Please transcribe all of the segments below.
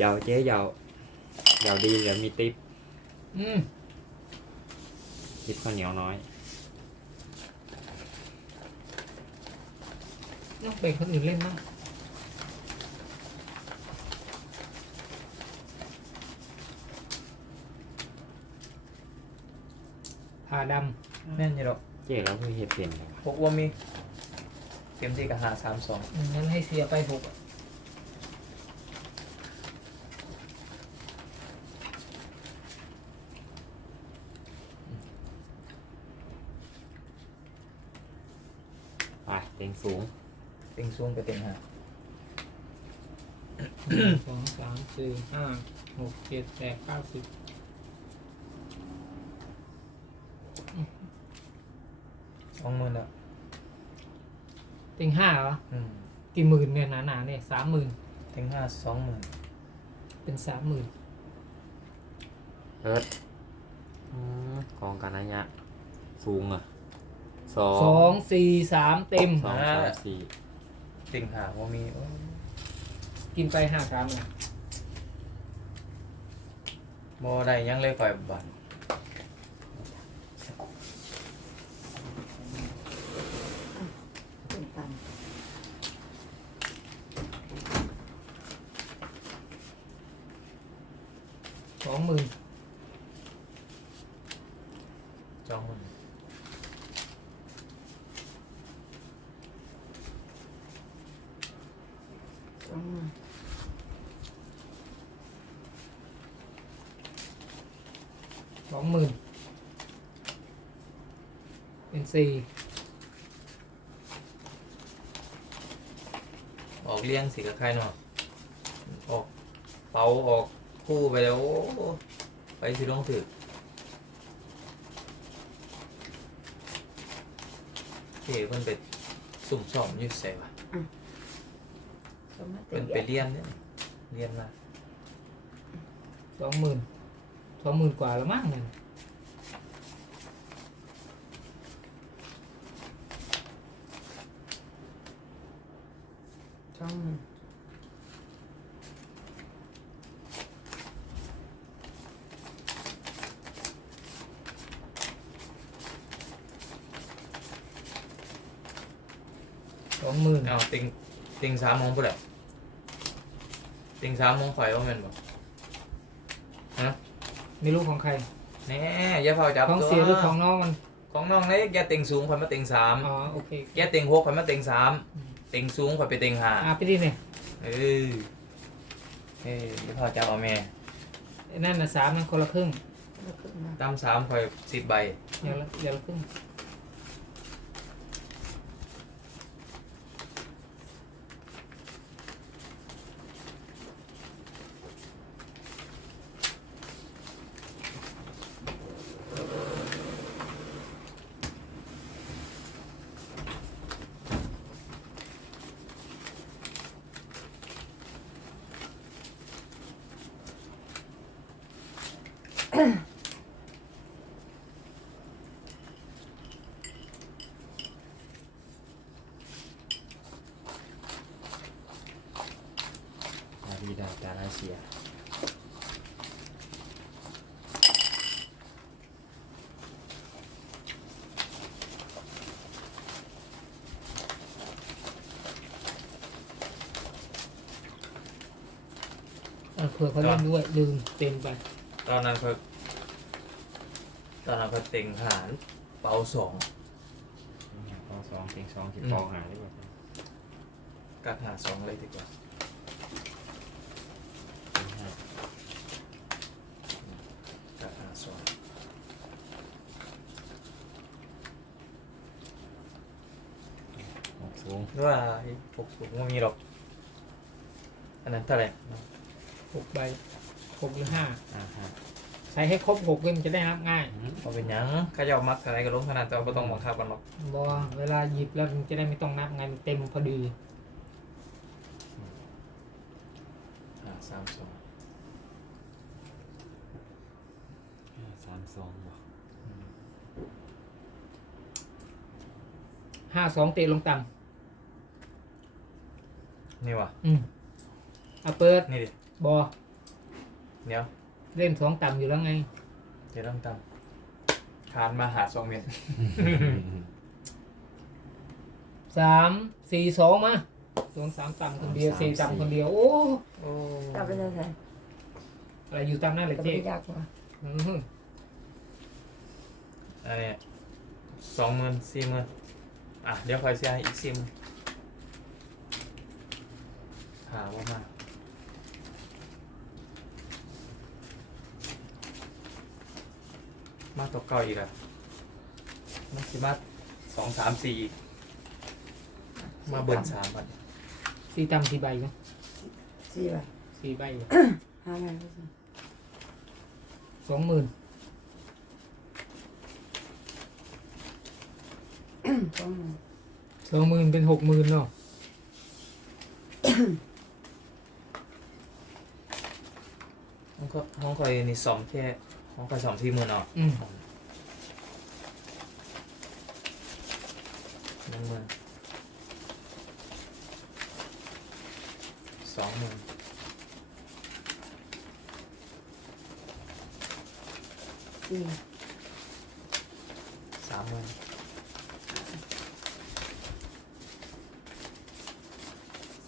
ยาวเจ๊ยาวยาวดีเดี๋ยวมีติ๊บอืมติ๊บข้าวเหนียวน้อยต้องเบ่งคนอื่นเล่นบ้างผ่าดแม่นอยี่หรอกเจ๊เราคือเห็ดเปลี่ยนครับพวกว่ามีเต็มที่กับหาสามสองำงั้นให้เสียไปหกอะ ไปเต็ง สูง เต็งสูงกับเต็งหาหนึ่งสองสามสี่ห้าหกเจ็ดแปดเก้าสิบสองหมื่นอะเต็งห้าเหรออืมกี่หมื่นเนี่ยหนาๆเนี่ยสามหมื่นเต็งห้าสองหมื่นเป็นสามหมื่นเอิร์ดอืมกองกันนะยะสูงอะ สองสองสี่สามเต็ม สองสามสี่เต็งหาว่ามีโอ้ยกินไปห้าครั้งเลยบ่ได้ยังเลยข่อยบันเป็นตันสองหมื่น จองหมื่น สองหมื่น สอง หมื่นเป็นสี่ออกเลี้ยงสีกับใครเนาะออกเป๋าออกคู่ไปแล้วโอ้ไปสิลงถือเก๋เพิ่นไปสุ่มซ่อมอยืดใส่วะสองหมื่นเพิ่นไปเรียนเนี่ยเรียนมาสองหมื่นสองหมื่นกว่าแล้วมั้งเนี่ย สองหมื่นสองหมื่นเอาติงติงสามโมงพุ่นแหละติงสามโมงข่อยว่าแม่นบ่ไม่รู้ของใครแน่อย่าเผาจับของตัวเสียหรือของน้องมัน ของน้องเล็กอย่าติงสูงข่อยมาติงสามอ๋อโอเคอย่าติงหกข่อยมาติงสาม ติงสูงข่อยไปติงห้าอะไปดิเนี่ยเออเฮ้ยอย่าเผาจับเอาแม่ไอ้นั่นน่ะสามนั่นคนละครึ่งแล้วขึ้นมาตามสามข่อยสิบใบอย่างละอย่างละครึ่ง ดีดาดาราเซียเออเผื่อเขาเล่นด้วยลืมเต็มไป ตอนนั้นข่อย ตอนนั้นข่อยติงหารเป๋าสองกองสองเต็งสองสิบอืมกองหาดีกว่ากักหาสองเลยดีกว่าเต็งห้ากักหาสองหกสูงหรือว่าไอ้หกสูงไม่มีหรอก อันนั้นเท่าไหร่หกใบหกหรือห้าอ่าฮะ ใช้ให้ครบหกเลยมันจะได้นับง่ายอืมเอาเป็นหยังข้าเจ้ามักอะไรก็ลงขนาดเจ้าก็ต้องบังคับกันหรอกบอเวลาหยิบแล้วมันจะได้ไม่ต้องนับไงมันเต็มพอดีอ่าสามสองห้าสามสองว่ะห้าสองเตะลงต่นี่วะำอืมเอาเปิดนี่ดิบอเดี๋ยว เล่นสองต่ำอยู่แล้วไง เดี๋ยวต้องตามคานมาหาสองเมตรสามสี่สองมาสองสามต่ำคนเดียวสี่ต่ำคนเดียว โอ้โอ้กลับไปเลยใส่อะไรอยู่ตามหน้าเลยกลับเจ๊ไปยากกว่าอือหืออันนี้สองหมื่นสี่หมื่นอะ เดี๋ยวคอยเสียอีกสี่หมื่นหาว่ามา มาตกเก่าอีกอะมาสิมาสองสามสี่อีกมาเบิร์นสามก่อนสี่ต่ำสี่ใบไหมสี่ใบสี่ใบอยู่ห้าใบก็สิสองหมื่นสองหมื่นสองหมื่นเป็นหกหมื่นเนาะห้องก็ห้องคอยนี่สองแค่ ห้องคอยสองที่หมื่นเนาะอืมหนึ่งหมื่นสองหมื่นสี่สามหมื่น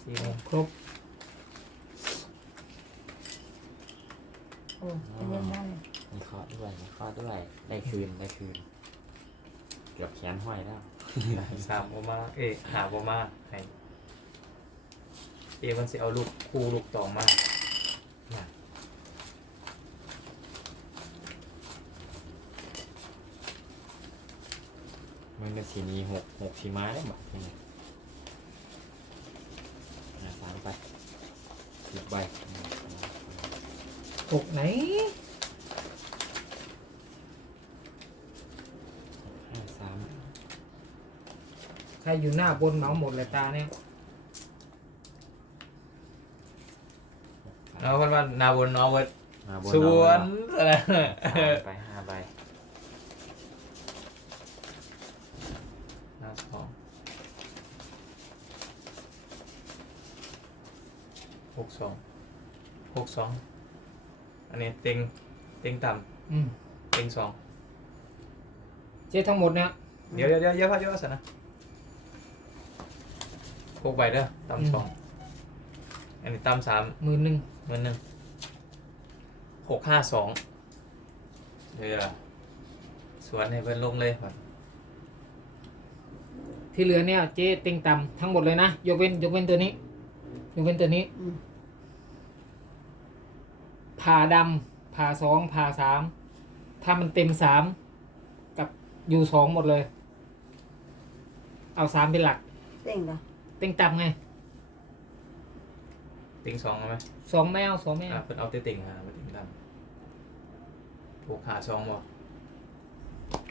สี่หมื่นครบ โอ้ยเล่นได้ เลยมีเคอด้วยมีเคอด้วย ได้คืนได้คืน เกือบแขนห้อยแล้วสามบมาเอ๊ะหาบมาให้เอ๊ะมันสิเอาลูกคู่ลูกตองมาน่ะมันเป็นสีนี้หกหกสีไม้ได้บักทีนี้อะสามไปสิบใบหกไหน ห้าสาม ใครอยู่หน้าบนเหมาหมดเลยตาเนี่ยเอาคนว่านาบนเอาเวิร์ดมาบนสวนเอาอะไรเอาไปห้าใบนาสองหกสองหกสองอันนี้เต็งเต็งต่อืมำเต็งสองเจ๊ทั้งหมดเนี่ยเดี๋ยวเดี๋ยวเดี๋ยวเยอะพักเยอะสินะ หกใบเด้อต่ำสองอันนี้ต่ำสามหมื่นหนึ่งเงินหนึ่งหกห้าสองเดี๋ยวสวนให้เพื่อนลงเลยก่อนที่เหลือเนี่ยเจ๊เต็งต่ำทั้งหมดเลยนะ ยกเว้น ยกเว้นตัวนี้ ยกเว้นตัวนี้อืมผ่าดำผ่าสองผ่าสามถ้ามันเต็มสามกับอยู่สองหมดเลย เอาสามเป็นหลักเต่งเหรอเต็งต่ำไงติงสองเอาไหมสองไม่เอาสองไม่อะเอาเพื่อนเอาเตติงหามาติงดำหกหาสองบ่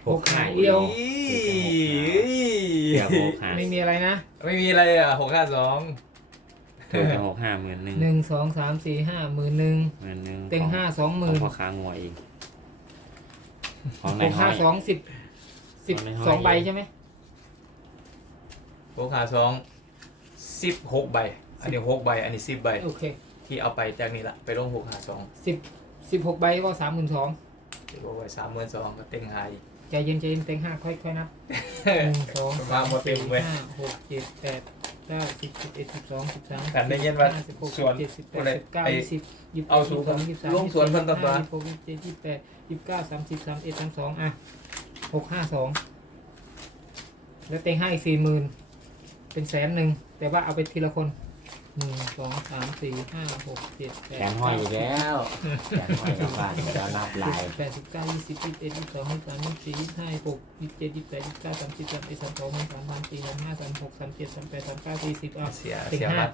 หกหายเดียวเกือบหกห้าไม่มีอะไรนะไม่มีอะไรอะหกห้าสองถูกไปหกห้าหมื่นหนึ่งหนึ่งสองสามสี่ห้าหมื่นหนึ่งหมื่นหนึ่งเต็งของห้าสองหขอมื่งนพ่อค้างัวเองของในหกห้ห้าอย สองสิบสิบเอาในห้อย สองใบใช่ไหมหกหาสอง สิบหกใบ อันนี้หกใบ อันนี้สิบใบ โอเคที่เอาไปจากนี้ละไปลงหกหาสองสิบสิบหกใบก็สามหมื่นสองเดี๋ยวเอาไว้สามหมื่นสองก็เต็งหาอีกใจเย็นใจเย็นเต็งห้าค่อยค่อยนับหนึ่งสองวาสางมหมดเต็มสี่เว้ย ห้าหกเจ็ดแปดเก้าสิบสิบเอ็ดสิบสองสิบสามกันได้ยินว่าสิบหกสวนสิบเจ็ดสิบแปผู้ดใดสิบเก้าไอ้ยี่สิบยี่สิบเอาสูยี่งสิบสองยี่สิบสามลงสวนเพิ่นต่อยี่สิบหกยี่สิบเจ็ดยี่สิบแปดยี่สิบเก้าสามสิบสามเอ็ดสามสองอะหกห้าสองแล้วเต็งห้าอีกสี่หมื่น เป็นแสนหนึ่งแต่ว่าเอาไปทีละคนหนึ่งสองสามสี่ห้าหกเจ็ดแปดแขนห้อยอีกแล้วแขนห้อยกลับบ้านจะนับลายแปดสิบเก้ายี่สิบยี่สิบเอ็ดยี่สิบสองยี่สิบสามยี่สิบสี่ยี่สิบห้ายี่สิบหกยี่สิบเจ็ดยี่สิบแปดยี่สิบเก้าสามสิบสามเอ็ดสามสองสามสามสามสี่สามห้าสามหกสามเจ็ดสามแปดสามเก้าสี่สิบอะเสียติ่งเสียห้า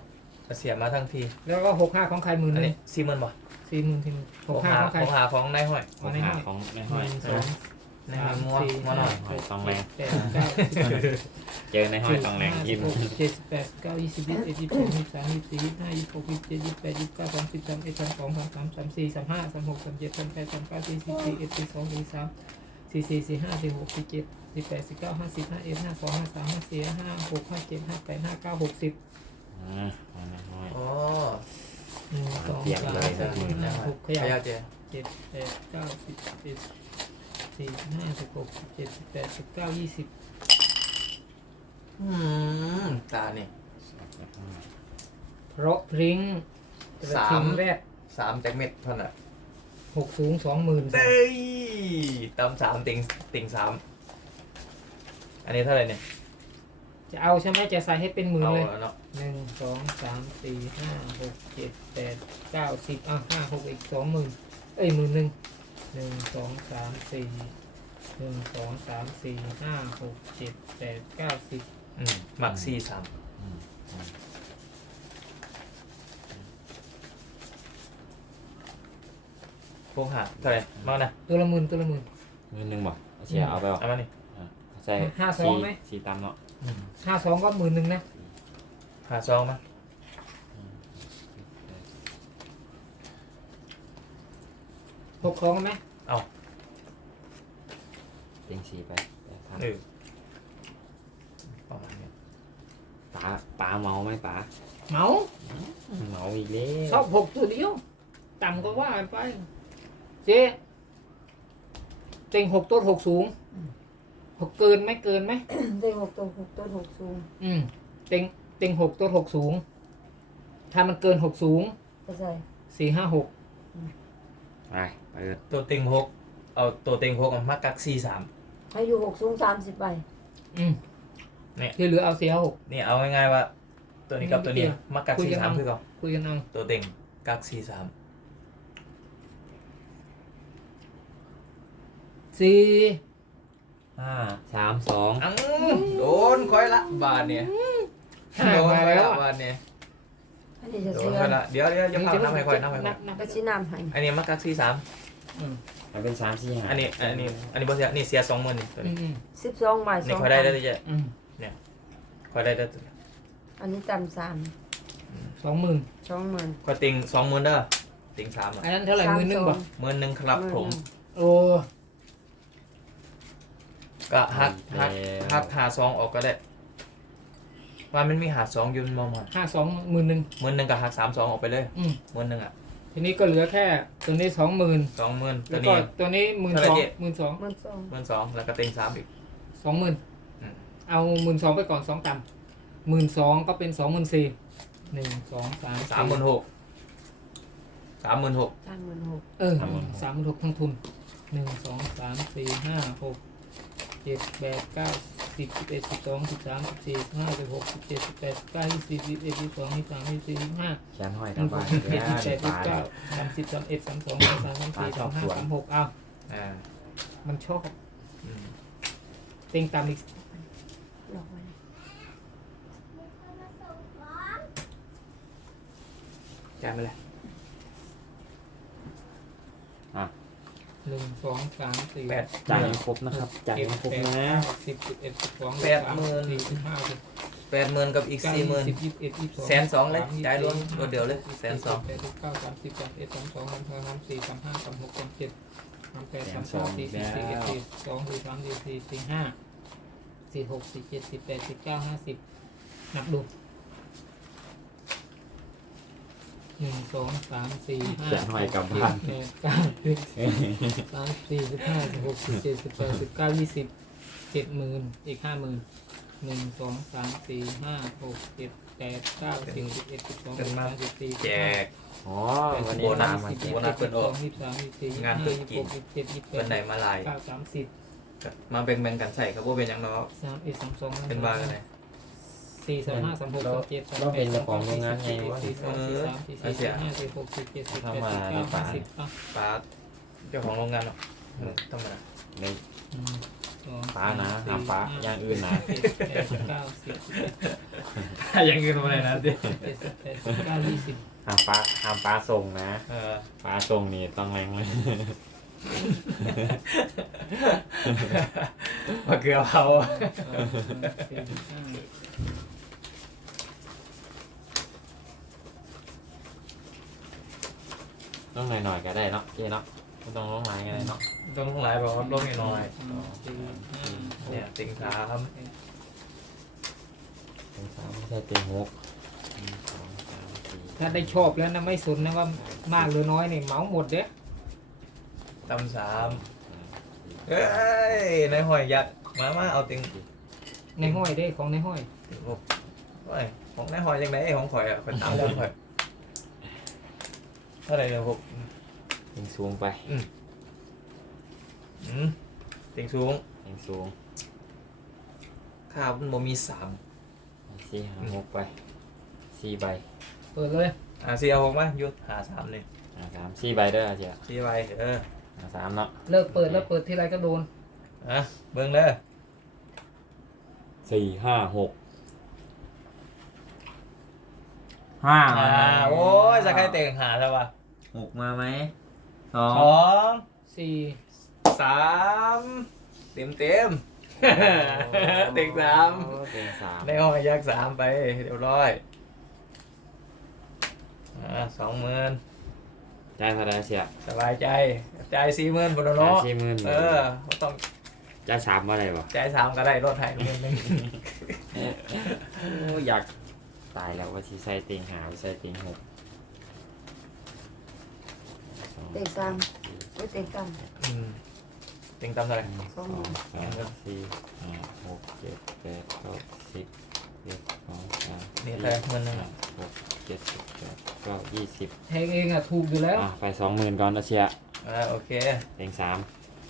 มาเสียมาทั้งที แล้วก็หกห้าของใครหมื่นอันหนึ่นี้งสี่หมื่นบ่สี่หมื่นสี่หมื่นหกห้าของใครของหาของนายห้อยของในห้อยของในหห้อยนึ่งสองนายสาห้อยมมัวสี่มัวห้าหน่อยหกเจ็ดแปดเก้าสิบเจอในห้อยตองแรงยิ้มหกเจ็ดแปดเก้ายี่สิบยี่สิบเอ็ดยี่สิบสองยี่สิบสามยี่สิบสี่ยี่สิบห้ายี่สิบหกยี่สิบเจ็ดยี่สิบแปดยี่สิบเก้าสามสิบสามเอ็ดสามสองสามสามสามสี่สามห้าสามหกสามเจ็ดสามแปดสามเก้าสี่สิบสี่เอ็ดสี่สองสี่สามสี่สี่สี่ห้าสี่หกสี่เจ็ดสี่แปดสี่เก้าห้าสิบห้าเอ็ดห้าสองห้าสามห้าสี่ห้าหกห้าเจ็ดห้าแปดห้าเก้าหกสิบอ่าของในห้อย อ๋อหนึ่งสสองเสียงสามเลยสี่นะห้าหกขขยัยับบเจ๊เจ็ดแปดเก้าสิบสิบเอ็ดสี่ ห้าสิบหกสิบเจ็ดสิบแปดสิบเก้ายี่สิบอืมตาเนี่ยเพราะพริ้งกระสามทิงแรกสามจากเม็ดเท่านั้นหกสูงสองหมื่นเต้ยตำสามติงติงสามอันนี้เท่าไหร่เนี่ย จะเอาใช่ไหมจะใส่ให้เป็นหมื่นเอาเลยแล้วเนาะหนึ่งสองสามสี่ห้าหกเจ็ดแปดเก้าสิบอะห้าหกอีกสองหมื่นเอ้ยหมื่นหนึ่ง หนึ่งสองสามสี่หนึ่งสองสามสี่ห้าหกเจ็ดแปดเก้าสิบอืมหมักสี่สามอืมอืมพวกหาเท่าไหร่มานะตัวละหมื่นตัวละหมื่น เงินหนึ่งบ่เอาเชียร์เอาไปบ่เอามานี่อะใส่ห้าสองไหมสี่ตามเนาะห้าสองก็หมื่นหนึ่งนะหาซองมา หกสองไหมเต็งสี่ไปไปทำเออประมาณนี้ป๋าป๋าเมาไหมป๋าเหมาเมาอีกแล้วชอบหกตัวเดียว ต่ำก็ว่าไป เจ๊เต็งหกต้นหกสูงหกเกินไหมเกินไหมได้หกตัวหกตัวหกสูงอืมเต็งเต็งหกต้นหกสูง ถ้ามันเกินหกสูงก็ใส่สี่ห้าหก ไปไปเอิดตัวเต็งหกเอาตัวเต็งหกเอามากักสี่สามให้อยู่หกสูงสามสิบใบอืมที่เหลือเอาสี่ห้าหก นี่เอาง่ายๆว่า ตัวนี้กับตัวนี้มากักคุยสี่กันสามเอา คือเก่าคุยกันเอาตัวเต็งกักสี่สามสี่ห้าสามสองอังโดนคอยละบาทเนี่ยห้าโดนมาคอยแล้วละอะบาทเนี่ยอั นนี้จะโดเสืนอคอยละเดี๋ยวเดี๋ยวจะพาน้ำให้คอยน้ำให้คนัอยบนับไปชี้น้ำให้อันนี้มากักสี่สามอืมมันเป็นสามสี่ห้าอันนี้ อันนี้ อันนี้บอสเสียนี่เสียสองหมื่นนี่ตัวอืนี้มอืมสิบสองใบสนี่องคอยได้ได้เลยเจ๊อืมคอยได้ได้อันนี้ต่ำสามสองหมื่นสองหมื่นคอยติงสองหมื่นเด้อติงสามอะอันนั้นเท่าไหร่หมื่นหนึ่งบ่หมื่นหนึ่งครับผม โอ้ก็หักหักหักหาสองออกก็ได้ ว่ามันมีหาสองอยืนมอมอนห้าสองหมื่นหนึ่งหมื่นหนึ่งกับหักสามสองออกไปเลยอืมหมื่นหนึ่งอะทีนี้ก็เหลือแค่ตัวนี้สองหมื่นสองหมื่นตัแล้ววก็นี้ ตัวนี้หมื่นเท่าไหร่สองเจ๊ หมื่นสองหมื่นสองหมื่นสองแล้วก็เต็งสามอีก สองหมื่นอืม เอาหมื่นสองไปก่อนสองต่ำหมื่นสองก็เป็นสองหมื่นสี่หนึ่งสองสามสามหมื่นหกสามหมื่นหกสามหมื่นหกเออสามหมื่นหกทั้งทุนหนึ่งสองสามสี่ห้าหกเจ็ดแปดเก้า สิบสิบเอ็ดสิบสองสิบสามสิบสี่สิบห้าสิบหกสิบเจ็ดสิบแปดสิบเก้ายี่สิบยี่สิบเอ็ดยี่สิบสองยี่สิบสามยี่สิบสี่ยี่สิบห้าแขนห้อยหกลันึ่บงบ้านสิบเอ็ดแล้วสิบแปดสิบป๋าเก้าสามสิบสามเอ็ดสามสองสามสามสามสี่สามห้าสามหกเอาอ่ามันชอบอืมเต็งตามอีกหลอกไว้จ่ายไปเลย หนึ่งสองสามสี่แปดจ่ายให้ครบนะครับจ่ายให้ครบนะ สิบสิบเอ็ดสิบสองแปดหมื่น สี่สิบห้าสิบแปดหมื่นกับอีกเก้าสี่หมื่น สิบยี่สิบเอ็ดยี่สิบสองแสนสองเลยจ่ายรวมรวดเดียวเลยแสนสอง แปดสิบเก้าสามสิบสามเอ็ดสามสองสามสามสามสี่สามห้าสามหกสามเจ็ดสามแปดสามเก้าสี่สิบสี่เอ็ดสี่สองสี่สามสี่สี่สี่ห้าสี่หกสี่เจ็ดสี่แปดสี่เก้าห้าสิบนับดู หนึ่งสองสามสี่ห้าแขนห้อยกลับบ้าน เจ็ดแปดเก้าสิบสามสี่สิบห้าสิบหกสิบเจ็ดสิบแปดสิบเก้ายี่สิบเจ็ดหมื่นอีกห้าหมื่นหนึ่งสองสามสี่ห้าหกเจ็ดแปดเก้าสิบสิบเอ็ดสิบสองสิบสามสิบสี่แจกอ๋อ วันนี้ตามมาสิบแจเอ็บนัสเปิดออกงยี่สิบสามสิบสี่งานห้าเปิดกินกยี่สิบเจ็ดยี่สิบแปเป็นไหนมาลาย เก้าสามสิบมาแบ่งๆกันใส่ครับว่าเป็นหยังเนาะสามเอ็ดสามสองเป็นบากันเลย สี่สามห้าสามหกสามเจ็ดสามเราแปเป็ดนสาเจ้ามของโรเก้างงานไงสี่วะสิบสี่สามสี่สี่สี่ห้าสี่หกสี่เจ็ดสี่แปดสี่เก้าห้าสิบอะป้าเจ้าของโรงงานเนาะเออต้องมานะในหนึ่งสองป้านะสห้ามป้าสี่อย่างอื่นนะเจ็ดแปดเก้าสิบสิบเอ็ดยังกินอะไรนะเด็สิบเอ็ดสิบแปดสิบเก้ายี่สิบห้ามป้าห้ามป้าส่งนะเออป้าส่งนี่ต้องแรงเลยมะเขือเผา สองสามสี่ห้า ต้องหน่อยๆก็ได้เนาะเจ๊เนาะไม่ต้องร้องไห้ก็ได้เนาะต้องหลายบอกว่าลงน้อยสามสี่ห้าหๆเนี่ยกติงสามเป็นสามไม่ใช่เต็งหกหนึ่งสองสามสี่ถ้าได้ชอบแล้วนะไม่สนนะว่ามากหรือน้อยเนี่ยเหมาหมดเด้ตำสามเอ้ยนายหอยยักษ์มามาเอาติงในห้อยเด้ของในห้อยติงหกโอ้ยของนายหอยยังไงของข่อยอะเป็นตามแล้วข่อยเท่าไหร่เนี่ยหกยิงสูงไปอืมติงสูงยิงสูงข้าวมันบ่มีสามสี่หาหกไปสี่ใบเปิดเลยอะสี่เอาหกมาหยุดหาสามเลยอ่าสามสี่ใบเด้อเจ้าสี่ใบเอออ่าสามเนาะเลิกเปิดแล้วเปิดที่ไรก็โดนอะเบิ่งเด้อสี่ห้าหกห้าอ่าโอ้ยจะใครเต่งหาใช่ปะ หกมาไหมสอสงองสี่สามเต็มเต็มเต็งสามโอ้เต็งสามในห้องยักษ์สามไปเรียบร้อยอ่าสองหมื่นได้เท่าไรเสียสบายใจ จ่ายสี่หมื่นบนได้เนาะสี่หมื่นเออต้องได้สามอะไรบ่จ่ายสามก็ได้รถไถหมื่นหนึ่งโอ้อยากตายแล้วว่าที่ใส่เต็งหาไปใส่เต็งหกสอง เต็งสามไว้เต็งต่อืมเต็งตำเท่าไหร่หนึ่งสองสามสี่ห้าหกเจ็ดแปดเก้าสิบเอ็ดสองสามนี่สี่เท่าไหร่หมื่นหนึ่งห้าหกเจ็ดสิบแปดเก้ายี่สิบแทงเองอะถูกอยู่แล้ว อะไปสองหมื่นก่อนนะเชียอ่าโอเค เต็งสาม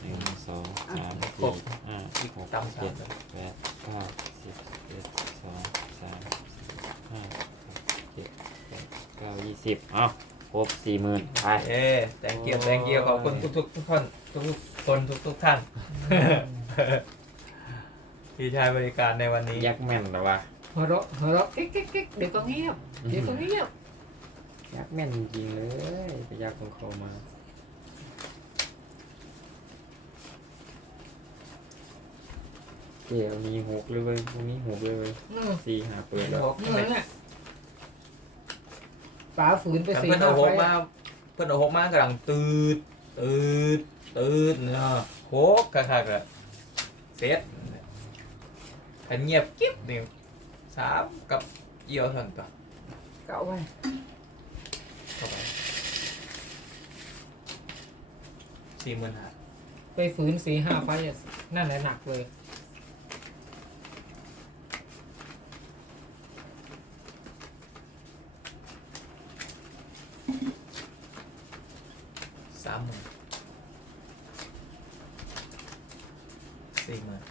หนึ่งสองสามครบสี่ห้าหกตำสามเจ็ดแปดเก้าสิบเอ็ดสองสามสี่ห้าหกเจ็ดแปดเก้ายี่สิบเอ้า ครบสี่หมื่นไปเอ้แตงเกียวแตงเกียวขอบคุณทุกๆทุกท่านทุกๆคนทุกๆท่านที่ใช้บริการในวันนี้ยักษ์แม่นแต่ว่าหัวเราะหัวเราะเก๊กเก๊กเก๊กเดี๋ยวก็เงียบเดี๋ยวก็เงียบยักษ์แม่นจริงๆเลยไปยักษ์ของเขามาเดี๋ยวมีหกเลยเว้ยพรุ่งนี้หกเลยเว้ยอืมสี่หาเปิดแล้วบอกเหมือนน่ะป๋าฝืนไปกันสี่เพื่อนห้าเอาหไฟกมาเพื่อนเอาหกมากำลังตืดตืดตืดเนาะหกคักๆอะเสร็จขันเงียบกิ๊บนี่สามกับเอี่ยวทั้งตัวำเก่าไว้เข้าไปสี่หมื่นห้าไปฝืนสี่ห้าไฟอะนั่นแหละหนักเลย สามหมื่นสี่หมื่น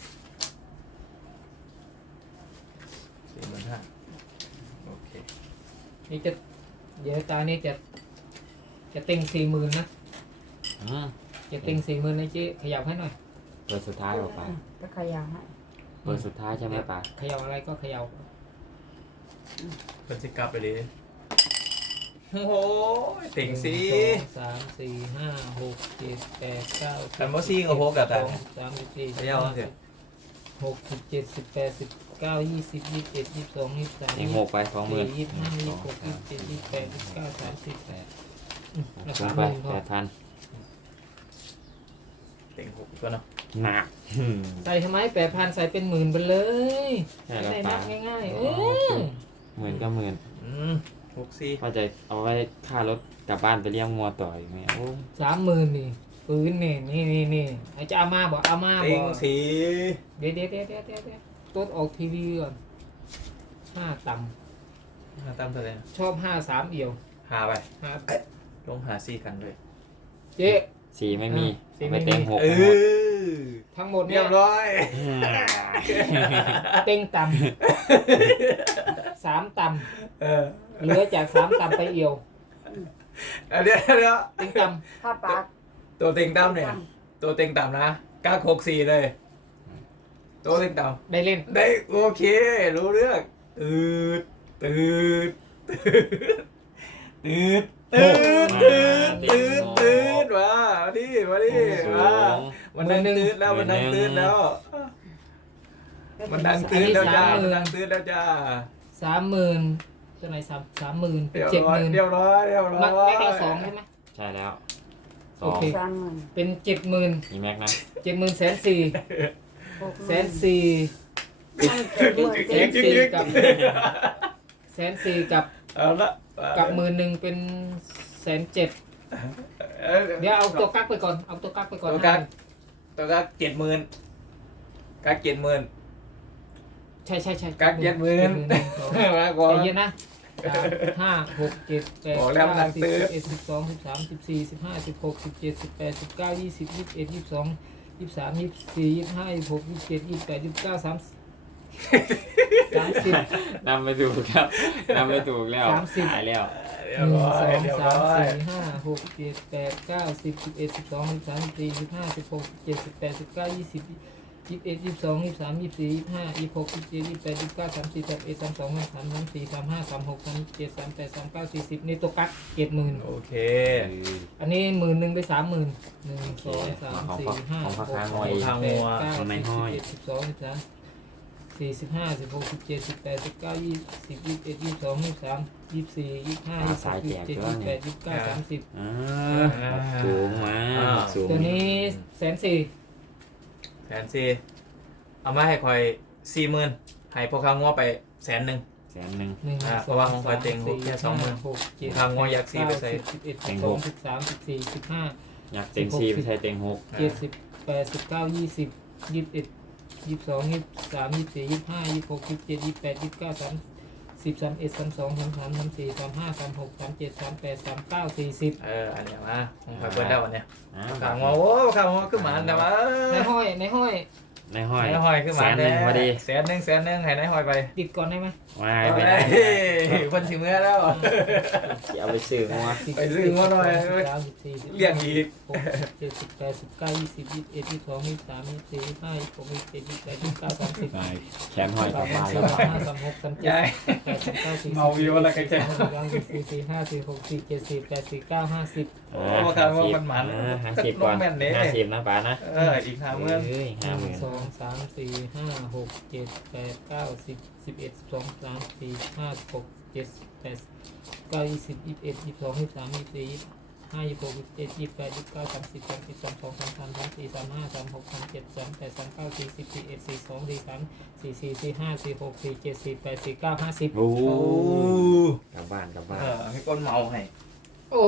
สี่หมื่นห้าโอเค นี่จะ เดี๋ยวตานี่จะ จะเต็งสี่หมื่นนะอืมจะเต็งสี่หมื่นนะเจ๊ขยับให้หน่อย เปิดสุดท้ายออกไป ก็ขยันให้เปิดสุดท้ายใช่ไหมป่าขยับอะไรก็เขยับเป็นสิกลับไปเลยโอ้โหติ่งสีหนึ่งสองสามสี่ห้าหกเจ็ดแปดเก้าแต่บ่ซี่กับหกกับแต่ สองสามสิบสี่พยายามเอาสิ หกสิบเจ็ดสิบแปดสิบเก้ายี่สิบยี่สิบเจ็ดยี่สิบสองยี่สิบสามเองหกไปสองหมื่นยี่สิบห้าสยี่อสิงบหกสายี่มสิบเจ็ดยี่สิบแปดยี่สิบเก้าสามสิบแปดอืมแล้วสูสางมไปหมื่นพอแปดพันติ่งหกตัวเนาะหนักใส่ทำไมแปดพันใส่เป็นหมื่นไปเลยใช่จะแล้วได้ป่านับง่ายๆเออหมื่นก็หมื่นอืมหกสี่ก็จะเอาไว้ค่ารถกลับบ้านไปเลี้ยงงัวต่ออีกไหมโอ้สามหมื่นนี่ ปืนนี่นี่นี่นี่ไอ้จะเอามาบอกเอามาบติ่องกสีเดี๋ยวเดี๋ยวเดี๋ยวเดี๋ยวเดี๋ยวเดี๋ยวต้นออกทีวีก่อนห้าต่มาตามตัวเลยำชอบห้าสามเอี่ยวหาไปห้าลงหาสี่กันเลยเจ๊ สีไม่มีสีเอาไม่ไปมี เต็มหกเอทั้งหมดอทั้งหมดเรีเนี่ยยบร้อยเต็งต่ำ สามต่เออำเหลือจากสามต่ำไปเอี่ยวเอาเดี๋ยวเดี๋ยวเต็งต่ผ้าปาก ตัวเต็งต่ำเนี่ย ตัวเต็งต่ำนะก้าหกสี่เลย ตัวเต็งต่ำได้เล่นำได้โอเค รู้เรื่องตืดตืดตืดตืดตืดตืดตืดมาดิมาดิสูมางมันดังตืดแล้วมันดังตืดแล้ว มันดังตืดแล้วจ้ามันดังตืดแล้วจ้าสามหมื่นตัวไหนสามสามหมื่นเป็นเรียบเจ็ดร้อหยมื่นเรียบร้อยเรียบร้อย มักแม็กละสองใช่ไหมใช่แล้ว สโอองเค สามหมื่นเป็นเจ็ดหมื่นมีแม็กนะเจ็ดหมื่นแสนสี่หกหแสมื่นนสี่เจ็ดหมื่นแสเจ็ดนสี่กับแสนสี่กับเอาละกับหมื่นหนึ่งเป็นแสนเจ็ดเดี๋ยวเอาตัวกักไปก่อนเอาตัวกักไปก่อนตัวกักตัวก็เจ็ดหมื่นกักเจ็ดหมื่นใช่ใช่ใช่กักเจ็ดหมื่นเจ็ดหมื่นมากกว่าใจเย็นนะสามห้าหกเจ็ดแปดบอกแล้วมันดัเก้างสิบตื้อ สิบเอ็ดสิบสองสิบสามสิบสี่สิบห้าสิบหกสิบเจ็ดสิบแปดสิบเก้ายี่สิบยี่สิบเอ็ดยี่สิบสองยี่สิบสามยี่สิบสี่ยี่สิบห้ายี่สิบหกยี่สิบเจ็ดยี่สิบแปดยี่สิบเก้าสามสามสิบ นำไปถูกครับนำไปถูกแล้วสามสิบ หายแล้วเรีหยนึ่งร้อสยองเรียบสามร้อยสี่ห้าหกเจ็ดแปดเก้าสิบสิบเอ็ดสิบสองสิบสามสิบสี่สิบห้าสิบหกสิบเจ็ดสิบแปดสิบเก้ายี่สิบ ยี่สิบเอ็ดยี่สิบสองยี่สิบสามยี่สิบสี่ยี่สิบห้ายี่สิบหกยี่สิบเจ็ดยี่สิบแปดยี่สิบเก้าสามสิบสามเอ็ดสามสองสามสามสามสี่สามห้าสามหกสามเจ็ดสามแปดสามเก้าสี่สิบนี่ตัวกักเจ็ดหมื่นโอเค อันนี้หมื่นหนึ่งไปสามหมื่นหนึ่งสองสามสี่ห้าหกเจ็ดแปดเก้าสิบสิบเอ็ดสิบสองสิบสามสี่สิบห้าสิบหกสิบเจ็ดสิบแปดสิบเก้ายี่สิบยี่สิบเอ็ดยี่สิบสองยี่สิบสามยี่สิบสี่ยี่สิบห้ายี่สิบหกยี่สิบเจ็ดยี่สิบแปดยี่สิบเก้าสามสิบอ่าสูงมากสูงตัวนี้แสนสี่ แสนสี่เอามาให้คอยสี่หมื่นให้พวกเขาง้อไปแสนหนึ่ง แสนหนึ่ง หนึ่งอ่าสเพองราะว่าของสามเต็งหกสี่แค่สองหมื่ห้านหกเจ็ดทางงอยักษ์สี่ไปใส่ สิบเอ็ดสิบสองสิบสามสิบสี่สิบห้าอยากเต็งสี่ไปใช้เต็งหกเจ็ดสิบแปดสิบเก้ายี่สิบยี่สิบเอ็ดยี่สิบสองยี่สิบสามยี่สิบสี่ยี่สิบห้ายี่สิบหกยี่สิบเจ็ดยี่สิบแปดยี่สิบเก้าสาม สิบสามเอ็ดสามสองสามสามสามสี่สามห้าสามหกสามเจ็ดสามแปดสามเก้าสี่สิบเอออันเนี้ยมาของคอยเปิดได้วันเนี้ยอ่าขางอโอ้ขางอขึ้นมาแต่ว่าในห้อยในห้อย ในห้อย นายหอยขึ้นมาแสนหนึ่งพอดี แสนหนึ่งแสนหนึ่งให้นายหอยไปติดก่อนได้ไหมวาไปยไปได้ได้คนสิเมื่อแล้วเอาไปซื้องัวไปซื้องัวหน่อย สิบสามสิบสี่สิบห้าเลี้ยงอีก หกสิบเจ็ดสิบแปดสิบเก้ายี่สิบยี่สิบเอ็ดยี่สิบสองยี่สิบสามยี่สิบสี่ยี่สิบห้ายี่สิบหกยี่สิบเจ็ดยี่สิบแปดยี่สิบเก้าสามสิบ ไปแขนห้อยกลับบ้านสาแล้วมห้าสามหกสามเจ็ดยายแปดสามเก้าสี่สิบเมาวิวอะไรกันแกสี่สี่สี่ห้าสี่หกสี่เจ็ดสี่แปดสี่เก้าห้าสิบโอ้มากันว่ามันหมันอ่าห้าสิบก่อนแม่นเด้ ห้าสิบนะป๋านะเอออีกห้าหมื่นเอ้ยหห้าหนึ่มื่งนสองสามสี่ห้าหกเจ็ดแปดเก้าสิบสิบเอ็ดสิบสองสามสี่ห้าหกเจ็ดแปดเก้ายี่สิบยี่สิบเอ็ดยี่สิบสองยี่สิบสามยี่สิบสี่ยี่สิบห้ายี่สิบหกยี่สิบเจ็ดยี่สิบแปดยี่สิบเก้าสามสิบสามสิบสามสองสามสามสามสี่สามห้าสามหกสามเจ็ดสามแปดสามเก้าสี่สิบสี่เอ็ดสี่สองสี่สามสี่สี่สี่ห้าสี่หกสี่เจ็ดสี่แปดสี่เก้าห้าสิบโอ้โอ้กลับบ้านกลับบ้านเออให้ก้นเมาให้โอ้